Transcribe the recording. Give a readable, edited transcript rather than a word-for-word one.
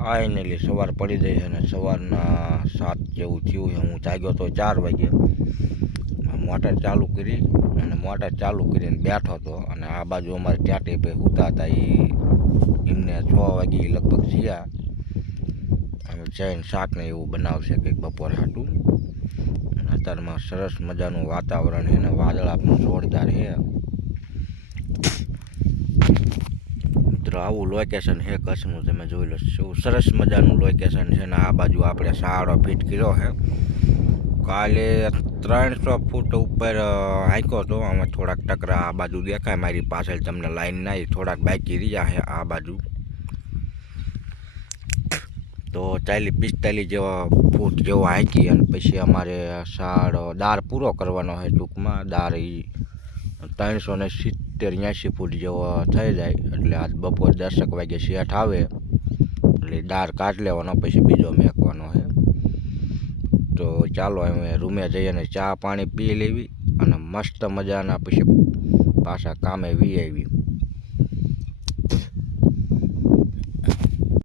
Finally સવાર પડી ગઈ છે અને સવારના 7 જેવું થયું છે. હું જાગ્યો તો 4 વાગે. મોટર ચાલુ કરી અને મોટર ચાલુ કરીને બેઠો હતો અને આ બાજુ અમારે ટાટી ભાઈ સૂતા હતા. એમને 6 વાગે લગભગ થયા અને જઈને શાકને એવું બનાવશે કંઈક બપોર હાટું. અત્યારમાં સરસ મજાનું વાતાવરણ છે અને વાદળા પણ જોરદાર છે. મિત્રો આવું લોકેશન છે કચ્છનું, તમે જોઈ લો શું સરસ મજાનું લોકેશન છે ને આ બાજુ આપણે સારો ફિટ કર્યો છે. કાલે 300 ફૂટ ઉપર હાંક્યો હતો. આમાં થોડાક ટકરા આ બાજુ દેખાય મારી પાછળ તમને લાઈન ના, થોડાક બાકી રહ્યા છે આ બાજુ. તો 40-45 જેવા ફૂટ જેવો હાંકી અને પછી અમારે દાર પૂરો કરવાનો છે. ટૂંકમાં દાર 370-80 ફૂટ જેવો થઈ જાય એટલે આજ બપોર 10 વાગે શેઠ આવે એટલે દાર કાઢી લેવાનો, પછી બીજો મેકવાનો છે. તો ચાલો અમે રૂમે જઈને ચા પાણી પી લેવી અને મસ્ત મજાના પછી પાછા કામે વી આવી.